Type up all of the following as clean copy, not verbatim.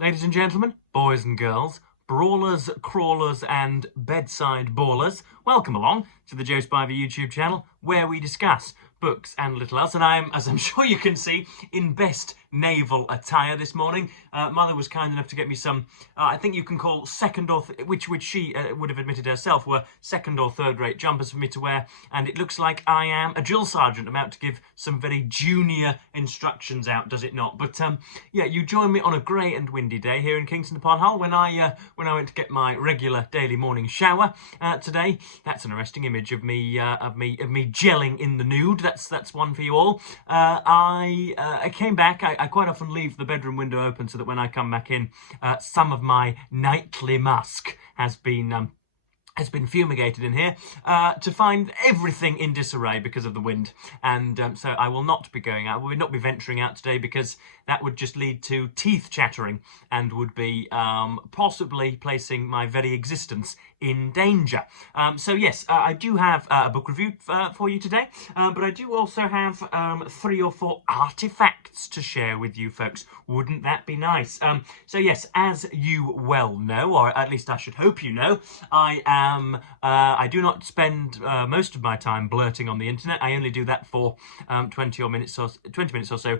Ladies and gentlemen, boys and girls, brawlers, crawlers and bedside ballers, welcome along to the Joe Spiver YouTube channel where we discuss books and little else. And I'm, as I'm sure you can see, in best naval attire this morning. Mother was kind enough to get me some, I think you can call second or, which she would have admitted herself were second or third rate jumpers for me to wear. And it looks like I am a drill sergeant about to give some very junior instructions out, does it not? But yeah, you join me on a grey and windy day here in Kingston upon Hull when I went to get my regular daily morning shower today. That's an arresting image of me gelling in the nude. That's one for you all. I came back. I quite often leave the bedroom window open so that when I come back in, some of my nightly musk has been fumigated in here, to find everything in disarray because of the wind. And so I will not be going out. I will not be venturing out today because that would just lead to teeth chattering and would be possibly placing my very existence in danger. So yes, I do have a book review for you today, but I do also have 3 or 4 artifacts to share with you folks. Wouldn't that be nice? So yes, as you well know, or at least I should hope you know, I do not spend most of my time blurting on the internet. I only do that for 20 minutes or so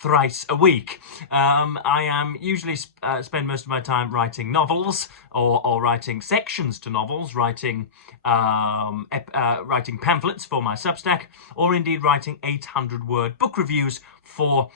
thrice a week. I am usually spend most of my time writing novels or writing sections to novels, writing pamphlets for my Substack, or indeed writing 800-word book reviews for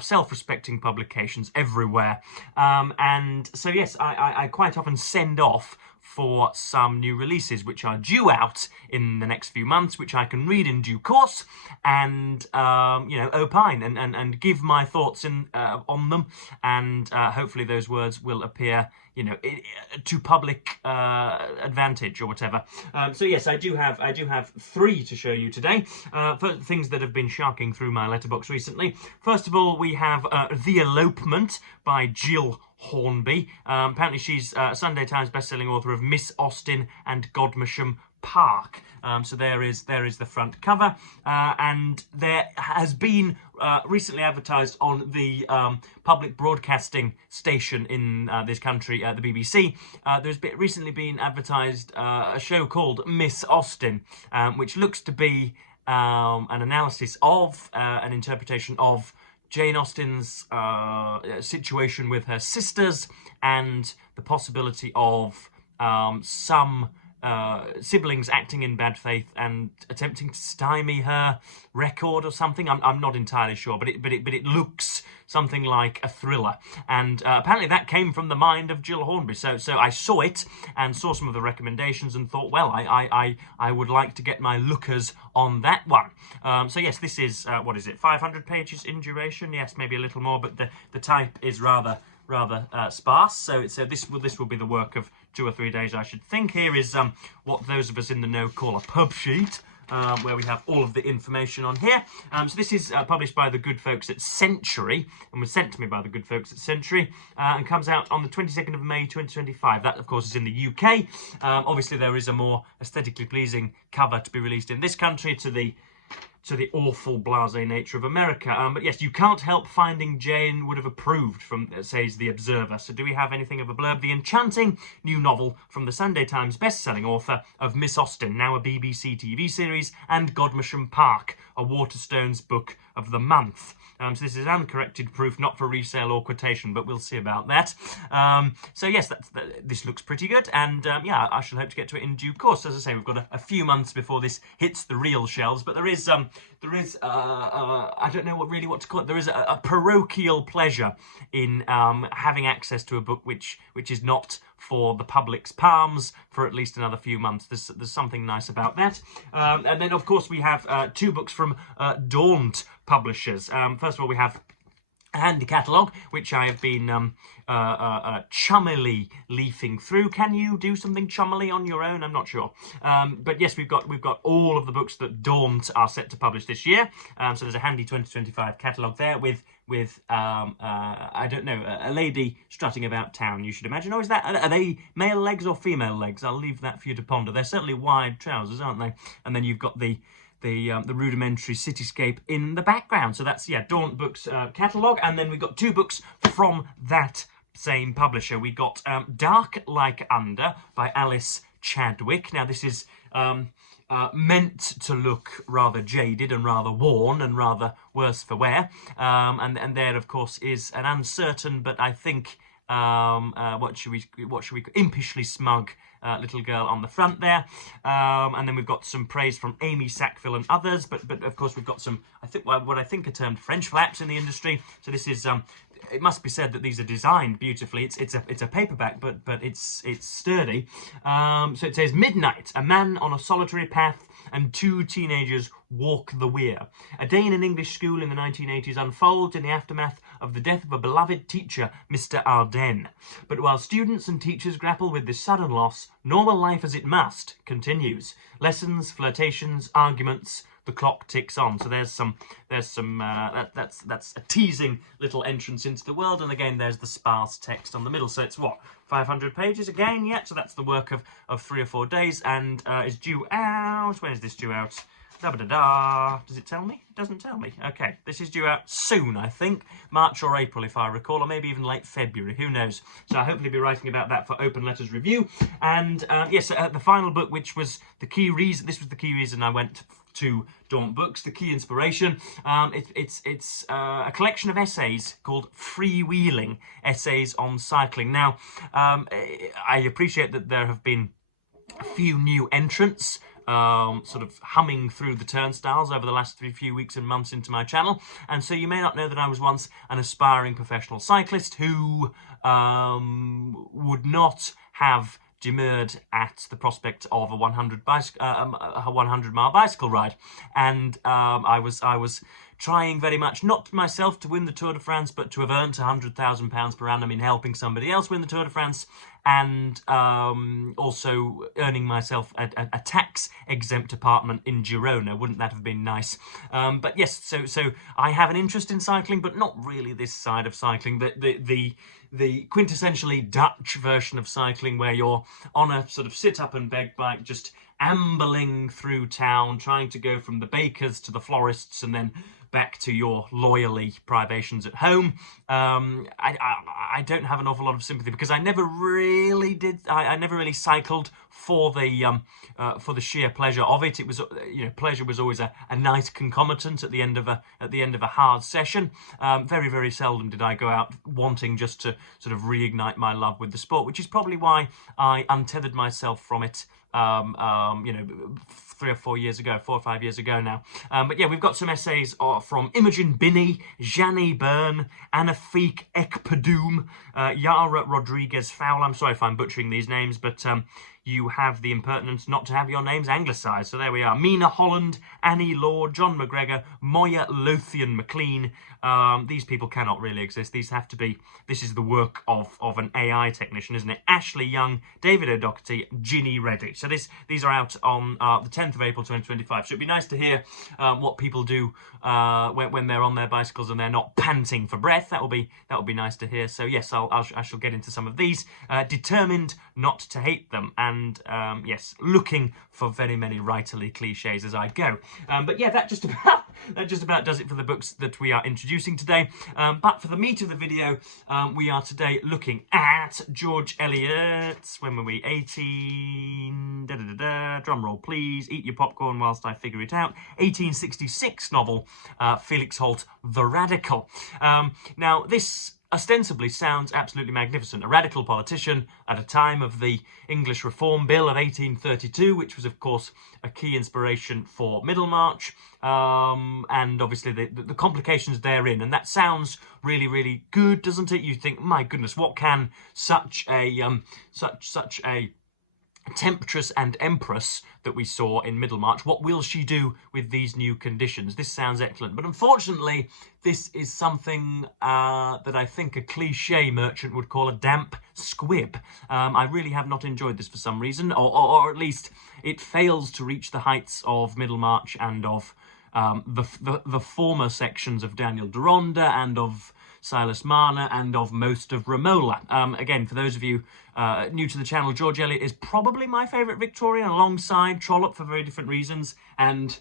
self-respecting publications everywhere. And so yes, I quite often send off for some new releases which are due out in the next few months, which I can read in due course and opine and give my thoughts on them, and hopefully those words will appear to public advantage or whatever. So yes, I do have 3 to show you today, for things that have been sharking through my letterbox recently. First of all, we have The Elopement by Jill Hornby. Apparently she's Sunday Times bestselling author of Miss Austen and Godmersham Park. So there is the front cover, and there has been recently advertised on the public broadcasting station in this country, the BBC. There's recently been advertised a show called Miss Austen, which looks to be an analysis of an interpretation of Jane Austen's situation with her sisters and the possibility of some siblings acting in bad faith and attempting to stymie her record or something. I'm not entirely sure, but it looks something like a thriller, and apparently that came from the mind of Jill Hornby. So I saw it and saw some of the recommendations and thought, well, I would like to get my lookers on that one. So yes, this is what is it, 500 pages in duration? Yes, maybe a little more, but the type is rather sparse. So this will be the work of 2 or 3 days, I should think. Here is what those of us in the know call a pub sheet, where we have all of the information on here. So this is published by the good folks at Century, and was sent to me by the good folks at Century, and comes out on the 22nd of May 2025. That, of course, is in the UK. Obviously, there is a more aesthetically pleasing cover to be released in this country to the awful blasé nature of America. But yes, you can't help finding Jane would have approved, from says The Observer. So do we have anything of a blurb? The enchanting new novel from the Sunday Times best-selling author of Miss Austen, now a BBC TV series, and Godmersham Park, a Waterstones book of the month. So this is uncorrected proof, not for resale or quotation, but we'll see about that. So yes, this looks pretty good, and yeah, I shall hope to get to it in due course. As I say, we've got a few months before this hits the real shelves, but there is I don't know what to call it. There is a parochial pleasure in having access to a book which is not for the public's palms for at least another few months. There's something nice about that. And then, of course, we have 2 books from Daunt Publishers. First of all, we have a handy catalogue, which I have been chummily leafing through. Can you do something chummily on your own? I'm not sure. But yes, we've got all of the books that Daunt are set to publish this year. So there's a handy 2025 catalogue there with I don't know, a lady strutting about town, you should imagine. Or are they male legs or female legs? I'll leave that for you to ponder. They're certainly wide trousers, aren't they? And then you've got the the rudimentary cityscape in the background. So that's, yeah, Daunt Books catalogue. And then we've got 2 books from that same publisher. We got Dark Like Under by Alice Chadwick. Now this is meant to look rather jaded and rather worn and rather worse for wear. And there, of course, is an uncertain, but I think what should we impishly smug little girl on the front there. And then we've got some praise from Amy Sackville and others, but of course we've got some, I think, what I think are termed French flaps in the industry. So this is it must be said that these are designed beautifully. It's a paperback, but it's sturdy. So it says, Midnight, a man on a solitary path and 2 teenagers walk the weir. A day in an English school in the 1980s unfolds in the aftermath of the death of a beloved teacher, Mr. Ardennes. But while students and teachers grapple with this sudden loss, normal life as it must continues. Lessons, flirtations, arguments. The clock ticks on. So there's a teasing little entrance into the world, and again there's the sparse text on the middle. So it's what, 500 pages again? Yeah. So that's the work of 3 or 4 days, and is due out. When is this due out? Da-ba-da-da. Does it tell me? It doesn't tell me. Okay, this is due out soon, I think. March or April, if I recall, or maybe even late February. Who knows? So I'll hopefully be writing about that for Open Letters Review. And yes, the final book, which was the key reason. This was the key reason I went to Daunt Books, the key inspiration. It's a collection of essays called Freewheeling, Essays on Cycling. Now, I appreciate that there have been a few new entrants sort of humming through the turnstiles over the last few weeks and months into my channel, and so you may not know that I was once an aspiring professional cyclist who would not have demurred at the prospect of a 100-mile bicycle ride, and I was trying very much, not myself to win the Tour de France, but to have earned £100,000 per annum in helping somebody else win the Tour de France, and also earning myself a tax-exempt apartment in Girona. Wouldn't that have been nice? But yes, so I have an interest in cycling, but not really this side of cycling. The quintessentially Dutch version of cycling, where you're on a sort of sit-up-and-beg bike, just ambling through town, trying to go from the bakers to the florists and then back to your loyally privations at home. I don't have an awful lot of sympathy, because I never really did. I never really cycled for the sheer pleasure of it. It was, pleasure was always a nice concomitant at the end of a hard session. Very, very seldom did I go out wanting just to sort of reignite my love with the sport, which is probably why I untethered myself from it 3 or 4 years ago, 4 or 5 years ago now. But yeah, we've got some essays from Imogen Binney, Jeannie Byrne, Anafik Ekpadoum, Yara Rodriguez Fowl. I'm sorry if I'm butchering these names, but you have the impertinence not to have your names anglicised. So there we are. Mina Holland, Annie Law, John McGregor, Moya Lothian McLean. These people cannot really exist. These have to be, this is the work of an AI technician, isn't it? Ashley Young, David O'Doherty, Ginny Reddy. So these are out on the 10th of April 2025. So it'd be nice to hear what people do when they're on their bicycles and they're not panting for breath. That would be nice to hear. So yes, I shall get into some of these. Determined not to hate them, and yes, looking for very many writerly cliches as I go. But yeah, that just about does it for the books that we are introducing today. But for the meat of the video, we are today looking at George Eliot. When were we? 18... Drum roll, please. Eat your popcorn whilst I figure it out. 1866 novel, Felix Holt, The Radical. Now, this ostensibly sounds absolutely magnificent. A radical politician at a time of the English Reform Bill of 1832, which was, of course, a key inspiration for Middlemarch, and obviously the complications therein. And that sounds really, really good, doesn't it? You think, my goodness, what can such a temptress and empress that we saw in Middlemarch, what will she do with these new conditions? This sounds excellent, but unfortunately this is something that I think a cliche merchant would call a damp squib. I really have not enjoyed this for some reason, or at least it fails to reach the heights of Middlemarch and of the former sections of Daniel Deronda and of Silas Marner and of most of Romola. Again, for those of you new to the channel, George Eliot is probably my favourite Victorian, alongside Trollope, for very different reasons. And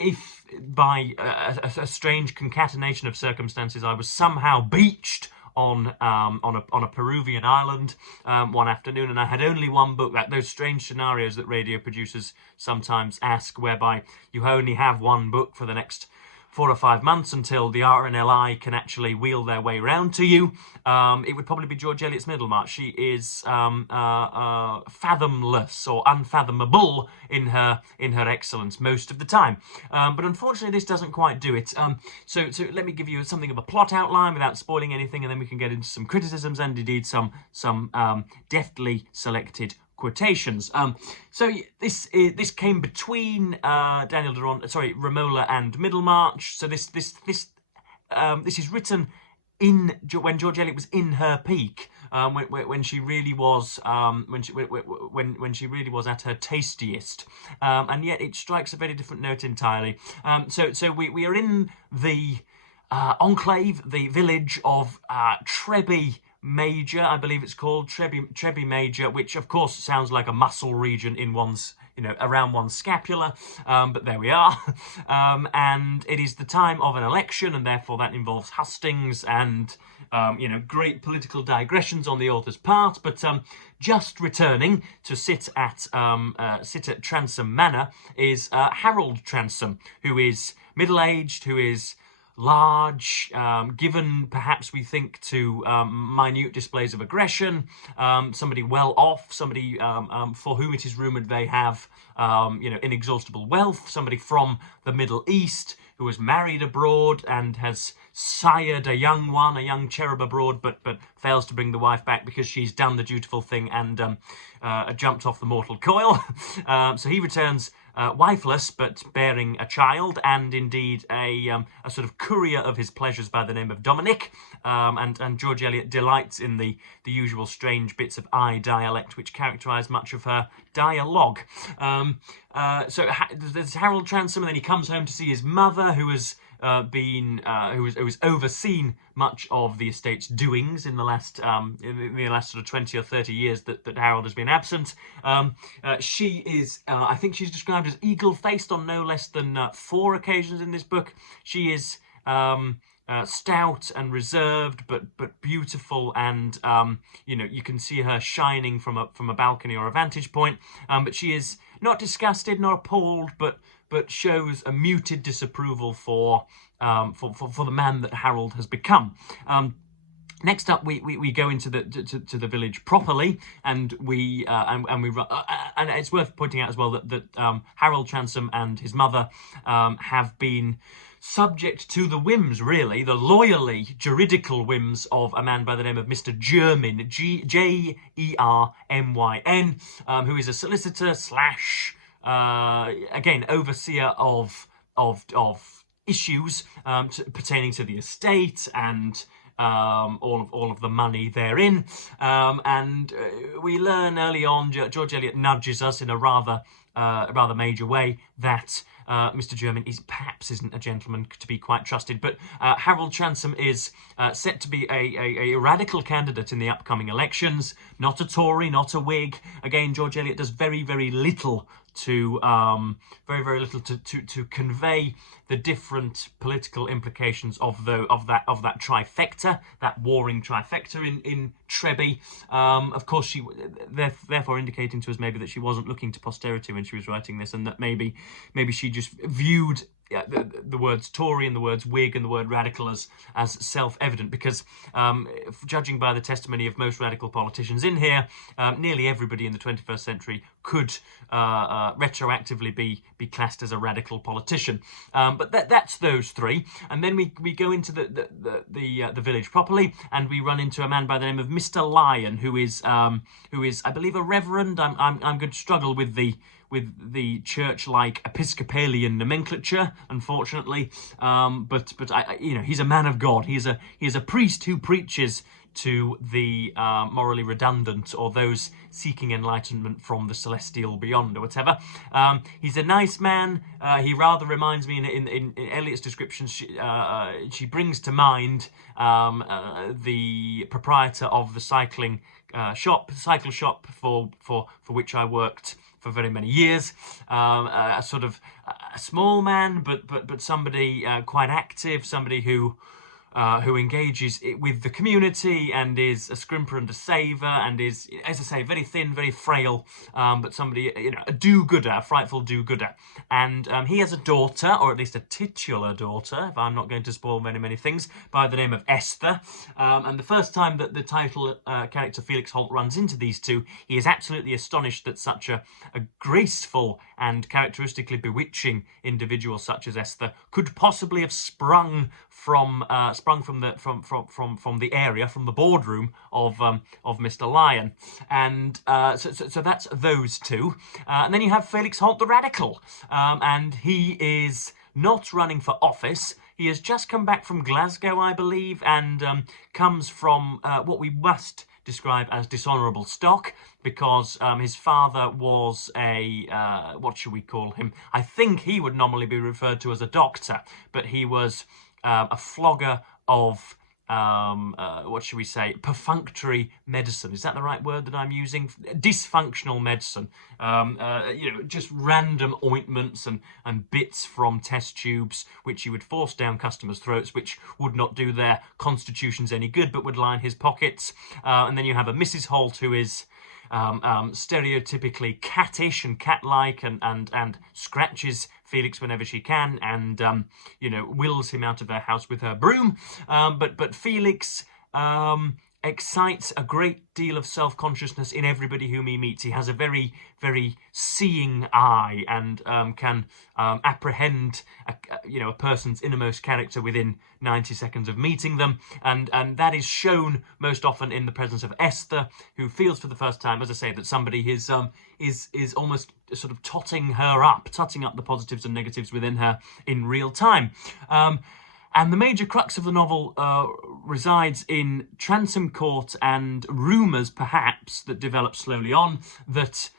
if by a strange concatenation of circumstances I was somehow beached on a Peruvian island one afternoon, and I had only one book, those strange scenarios that radio producers sometimes ask, whereby you only have one book for the next 4 or 5 months until the RNLI can actually wheel their way round to you, it would probably be George Eliot's Middlemarch. She is fathomless or unfathomable in her excellence most of the time. But unfortunately, this doesn't quite do it. So let me give you something of a plot outline without spoiling anything, and then we can get into some criticisms and indeed some deftly selected quotations. So this came between Romola and Middlemarch. So this is written when George Eliot was in her peak, when she really was when she really was at her tastiest, and yet it strikes a very different note entirely. So we are in the enclave, the village of Treby Major, I believe it's called, Treby Major, which of course sounds like a muscle region in one's, around one's scapula, but there we are. And it is the time of an election, and therefore that involves hustings and, great political digressions on the author's part. But just returning to sit at Transome Manor is Harold Transome, who is middle-aged, who is large, given perhaps we think to minute displays of aggression, somebody well off, somebody for whom it is rumoured they have inexhaustible wealth, somebody from the Middle East who has married abroad and has sired a young cherub abroad, but fails to bring the wife back because she's done the dutiful thing and jumped off the mortal coil. So he returns wifeless, but bearing a child, and indeed a sort of courier of his pleasures by the name of Dominic. And George Eliot delights in the usual strange bits of dialect which characterise much of her dialogue. So there's Harold Transome, and then he comes home to see his mother, who has who has overseen much of the estate's doings in the last sort of 20 or 30 years that Harold has been absent. She is, I think she's described as eagle-faced on no less than 4 occasions in this book. She is stout and reserved, but beautiful, and you can see her shining from a balcony or a vantage point. But she is not disgusted, not appalled, but shows a muted disapproval for the man that Harold has become. Next up, we go into the village properly, and and it's worth pointing out as well that Harold Transome and his mother have been subject to the whims, really, the loyally juridical whims of a man by the name of Mr. Jermyn, Jermyn, who is a solicitor slash again overseer of issues pertaining to the estate and all of the money therein. And we learn early on, George Eliot nudges us in a rather major way that Mr. Jermyn perhaps isn't a gentleman to be quite trusted, but Harold Transome is set to be a radical candidate in the upcoming elections, not a Tory, not a Whig. Again, George Eliot does very little to convey the different political implications of that trifecta, that warring trifecta in Treby. Of course, she therefore indicating to us maybe that she wasn't looking to posterity when she was writing this, and that maybe she just viewed the words Tory and the words Whig and the word radical as self-evident, because judging by the testimony of most radical politicians in here, nearly everybody in the 21st century could retroactively be classed as a radical politician. But that's those three, and then we go into the village properly, and we run into a man by the name of Mr. Lyon, who is I believe a reverend. I'm going to struggle with the the church-like Episcopalian nomenclature, unfortunately. But he's a man of God. He's a priest who preaches to the morally redundant or those seeking enlightenment from the celestial beyond or whatever. He's a nice man. He rather reminds me in Eliot's description. She brings to mind the proprietor of the cycle shop for which I worked for very many years. A sort of a small man, but somebody quite active, somebody who engages with the community and is a scrimper and a saver and is, as I say, very thin, very frail, but somebody, a do-gooder, a frightful do-gooder. And he has a daughter, or at least a titular daughter, if I'm not going to spoil many things, by the name of Esther. And the first time that the title character Felix Holt runs into these two, he is absolutely astonished that such a graceful and characteristically bewitching individual such as Esther could possibly have sprung from the area, from the boardroom of Mr. Lyon. And so that's those two. And then you have Felix Holt the Radical, and he is not running for office. He has just come back from Glasgow, I believe, and comes from what we must describe as dishonourable stock, because his father was a, what should we call him? I think he would normally be referred to as a doctor, but he was a flogger of, what should we say, perfunctory medicine. Is that the right word that I'm using? Dysfunctional medicine. Just random ointments and bits from test tubes, which he would force down customers' throats, which would not do their constitutions any good, but would line his pockets. And then you have a Mrs. Holt, who is stereotypically cattish and cat-like and scratches Felix whenever she can and, wills him out of her house with her broom. But Felix excites a great deal of self-consciousness in everybody whom he meets. He has a very, very seeing eye and can apprehend a person's innermost character within 90 seconds of meeting them, and that is shown most often in the presence of Esther, who feels for the first time, as I say, that somebody is almost sort of totting up the positives and negatives within her in real time. And the major crux of the novel resides in Transome Court and rumours, perhaps, that develop slowly on, that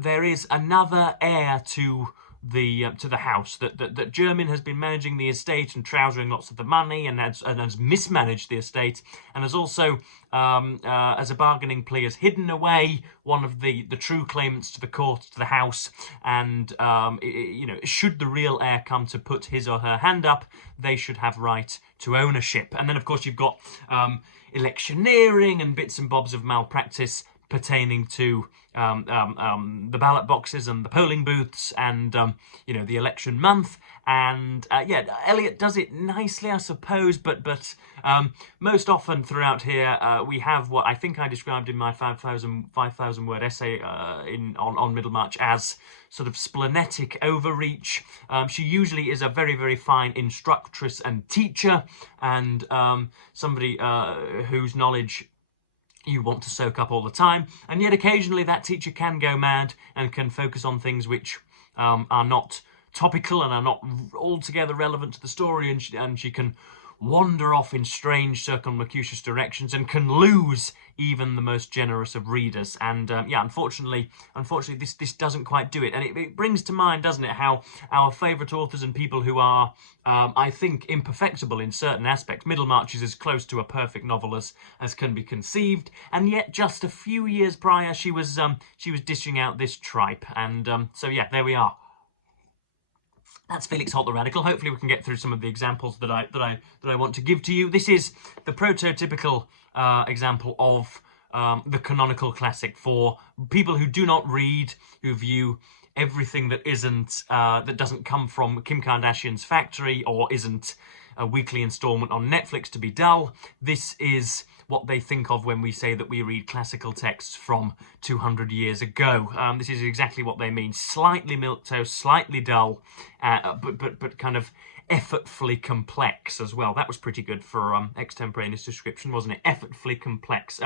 there is another heir to the house, that Jermyn has been managing the estate and trousering lots of the money and has mismanaged the estate, and has also, as a bargaining plea, has hidden away one of the true claimants to the court, to the house, and should the real heir come to put his or her hand up, they should have right to ownership. And then, of course, you've got electioneering and bits and bobs of malpractice pertaining to the ballot boxes and the polling booths and the election month. And Eliot does it nicely, I suppose, but most often throughout here we have what I think I described in my 5,000 word essay on Middlemarch as sort of splenetic overreach. She usually is a very, very fine instructress and teacher, and somebody whose knowledge you want to soak up all the time, and yet occasionally that teacher can go mad and can focus on things which are not topical and are not altogether relevant to the story, and she can wander off in strange circumlocucious directions and can lose even the most generous of readers. And unfortunately this doesn't quite do it, and it brings to mind, doesn't it, how our favourite authors and people who are I think imperfectible in certain aspects. Middlemarch is as close to a perfect novel as can be conceived, and yet just a few years prior she was dishing out this tripe, and there we are. That's Felix Holt the Radical. Hopefully we can get through some of the examples that I want to give to you. This is the prototypical example of the canonical classic for people who do not read, who view everything that doesn't come from Kim Kardashian's factory or isn't a weekly instalment on Netflix to be dull. This is what they think of when we say that we read classical texts from 200 years ago. This is exactly what they mean. Slightly milquetoast, slightly dull, but kind of effortfully complex as well. That was pretty good for extemporaneous description, wasn't it? Effortfully complex.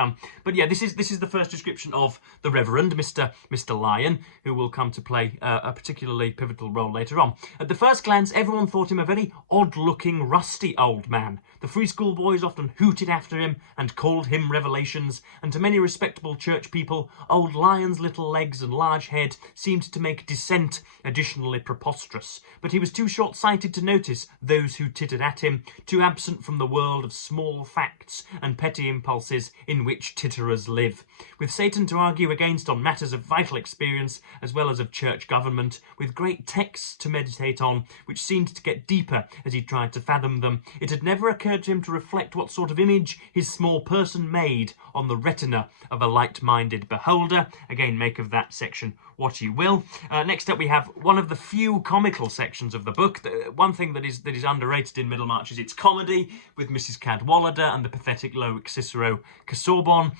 But yeah, this is the first description of the Reverend Mr. Lyon, who will come to play a particularly pivotal role later on. At the first glance, everyone thought him a very odd-looking, rusty old man. The free school boys often hooted after him and called him Revelations, and to many respectable church people, old Lyon's little legs and large head seemed to make dissent additionally preposterous. But he was too short-sighted to notice those who tittered at him, too absent from the world of small facts and petty impulses in which titterers live. With Satan to argue against on matters of vital experience as well as of church government, with great texts to meditate on, which seemed to get deeper as he tried to fathom them, it had never occurred to him to reflect what sort of image his small person made on the retina of a light-minded beholder. Again, make of that section what you will. Next up, we have one of the few comical sections of the book. One thing that is underrated in Middlemarch is its comedy, with Mrs. Cadwallader and the pathetic Loic Cicero Casaubon.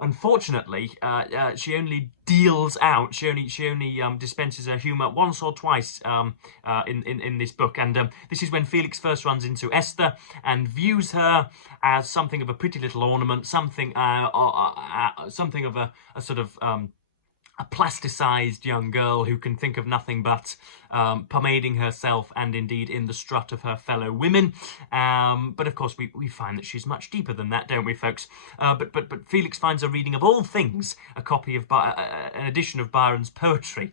Unfortunately, she only deals out. She only dispenses her humour once or twice in this book, and this is when Felix first runs into Esther and views her as something of a pretty little ornament, something of a sort of a plasticized young girl who can think of nothing but pomading herself and indeed in the strut of her fellow women. But of course we find that she's much deeper than that, don't we, folks? But Felix finds her reading, of all things, a copy of an edition of Byron's poetry,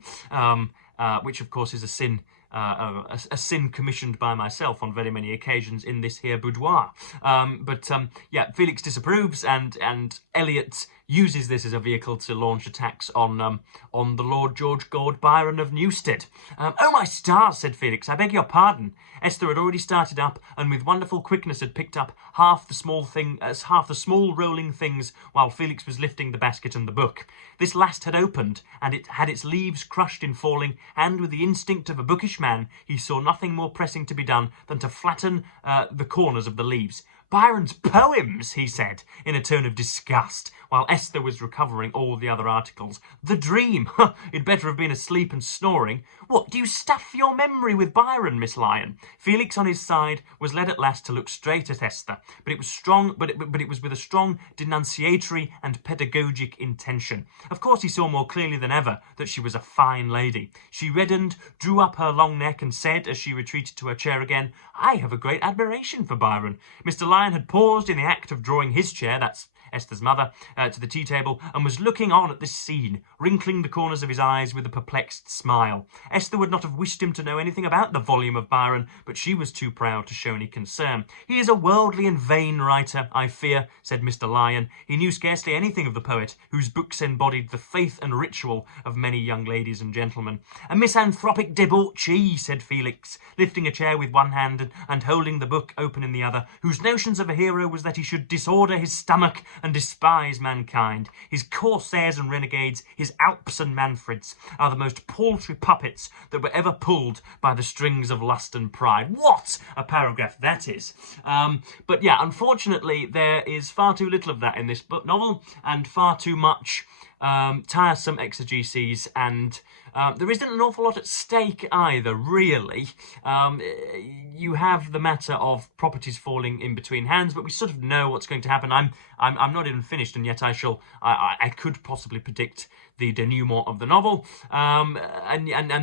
which of course is a sin. A sin commissioned by myself on very many occasions in this here boudoir. Yeah, Felix disapproves, and Eliot uses this as a vehicle to launch attacks on the Lord George Gord Byron of Newstead. "Oh, my stars," said Felix, "I beg your pardon." Esther had already started up, and with wonderful quickness had picked up half the small rolling things while Felix was lifting the basket and the book. This last had opened, and it had its leaves crushed in falling, and with the instinct of a bookish man, he saw nothing more pressing to be done than to flatten the corners of the leaves. "Byron's poems," he said, in a tone of disgust, while Esther was recovering all the other articles. "The dream! It'd better have been asleep and snoring. What, do you stuff your memory with Byron, Miss Lyon?" Felix, on his side, was led at last to look straight at Esther, but it was with a strong denunciatory and pedagogic intention. Of course he saw more clearly than ever that she was a fine lady. She reddened, drew up her long neck, and said, as she retreated to her chair again, "I have a great admiration for Byron." Mr. Lyon had paused in the act of drawing his chair, that's Esther's mother, to the tea table, and was looking on at this scene, wrinkling the corners of his eyes with a perplexed smile. Esther would not have wished him to know anything about the volume of Byron, but she was too proud to show any concern. "He is a worldly and vain writer, I fear," said Mr. Lyon. He knew scarcely anything of the poet, whose books embodied the faith and ritual of many young ladies and gentlemen. "A misanthropic debauchee," said Felix, lifting a chair with one hand and holding the book open in the other, "whose notions of a hero was that he should disorder his stomach and despise mankind. His corsairs and renegades, his Alps and Manfreds, are the most paltry puppets that were ever pulled by the strings of lust and pride." What a paragraph that is! But yeah, unfortunately, there is far too little of that in this book novel, and far too much tiresome exegeses, and there isn't an awful lot at stake either, really. You have the matter of properties falling in between hands, but we sort of know what's going to happen. I'm not even finished, and yet I could possibly predict the denouement of the novel. And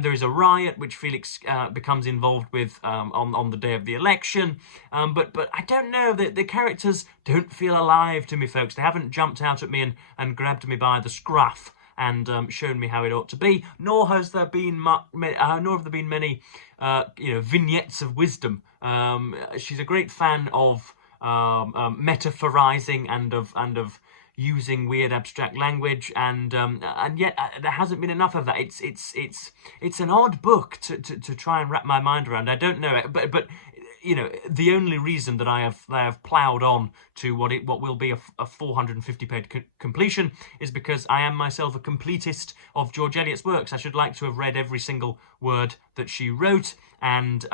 there is a riot which Felix becomes involved with on the day of the election. But I don't know, the characters don't feel alive to me, folks. They haven't jumped out at me and grabbed me by the scruff and shown me how it ought to be. Nor have there been many vignettes of wisdom. She's a great fan of metaphorizing and of using weird abstract language, and yet there hasn't been enough of that. It's an odd book to try and wrap my mind around. I don't know it, but you know, the only reason that I have ploughed on to what will be a 450-page completion is because I am myself a completist of George Eliot's works. I should like to have read every single word that she wrote, and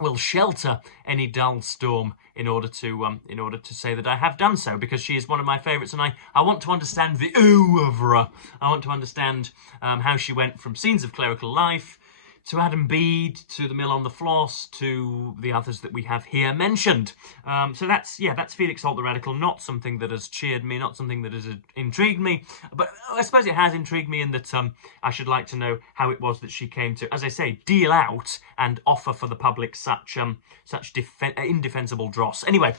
will shelter any dull storm in order to say that I have done so, because she is one of my favourites, and I want to understand the oeuvre. I want to understand how she went from scenes of clerical life to Adam Bede, to the Mill on the Floss, to the others that we have here mentioned. So that's Felix Holt the Radical, not something that has cheered me, not something that has intrigued me, but I suppose it has intrigued me in that I should like to know how it was that she came to, as I say, deal out and offer for the public such indefensible dross. Anyway,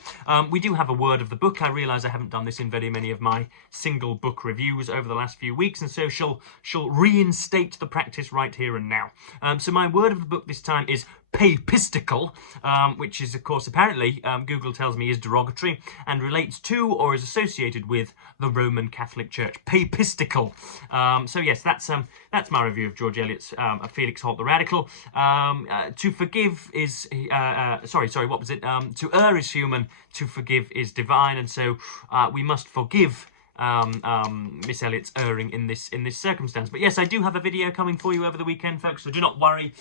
we do have a word of the book. I realise I haven't done this in very many of my single book reviews over the last few weeks, and so she'll reinstate the practice right here and now. So my word of the book this time is papistical, which is, of course, apparently, Google tells me, is derogatory and relates to or is associated with the Roman Catholic Church. Papistical. So yes, that's my review of George Eliot's Felix Holt the Radical. To forgive is what was it? To err is human, to forgive is divine, and so we must forgive Miss Eliot's erring in this circumstance. But yes, I do have a video coming for you over the weekend, folks, so do not worry.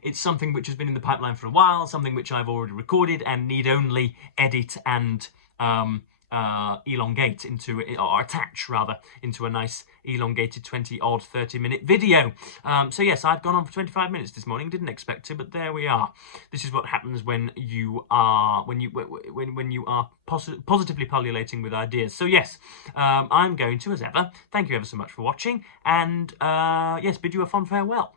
It's something which has been in the pipeline for a while, something which I've already recorded and need only edit and elongate into, or attach rather, into a nice elongated 20-odd 30-minute video. So yes, I've gone on for 25 minutes this morning. Didn't expect to, but there we are. This is what happens when you are positively pullulating with ideas. So yes, I'm going to, as ever, thank you ever so much for watching, and yes, bid you a fond farewell.